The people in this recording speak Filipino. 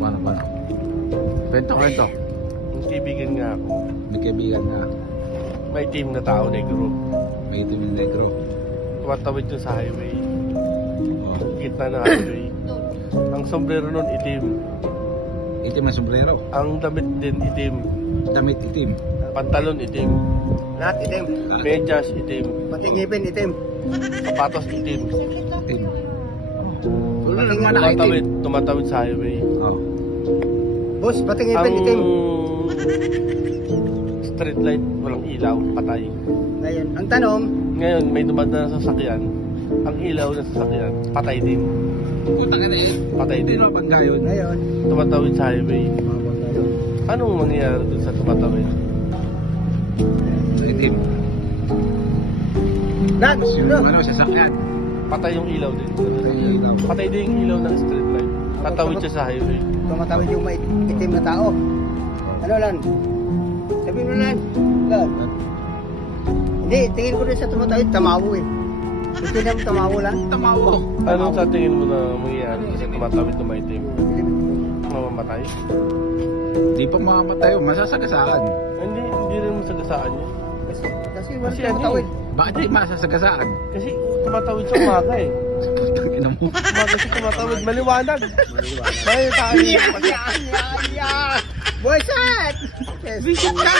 Paano? Kwento. Yung kaibigan nga ako. May kaibigan na. May team na tao, negro. May itim yung negro. Tumatawid yun sa highway. Oh. Gitna ng highway. Ang sombrero nun itim. Itim na sombrero. Ang damit din itim. Damit itim. Pantalon itim. Lahat itim. Medyas itim. Pati ngipin itim. Sapatos itim. Itim. Wala naman na itim. Tumatawid sa highway. Oh. Boss, pati ngipin itim. Street light, walang ilaw, patay. Ngayon, ang tanong, Ngayon, may dumadaan na sasakyan. Ang ilaw ng sasakyan, patay din. Putang ina eh. Patay Hindi din. naman panggayon. ngayon, Tumatawid sa highway. Anong mangyayari dun sa tumatawid? Itim. Nag, Yung ano, sasakyan. Patay yung ilaw din. Ilaw. Patay din yung ilaw ng street light. Tatawid siya sa highway. tumatawid yung may itim na tao. Ano lan? Sabihin mo lan. Lan. Hindi, tingin ko rin sa tumatawid, tamawo eh. Gusto niya mo tamawo lang. Tamawo. Anong sa tingin mo na mangyayari sa tumatawid na maitim? Mamamatay? Di pa mamamatay. Masasagasaan. Hindi rin masagasaan yun. Kasi wala Kasi tumatawid. Bakit di masasagasaan? Kasi tumatawid sa umaga eh. Putang ina mo. Umaga siya tumatawid, maliwanag. May tayo. Boy, set! Visit ka!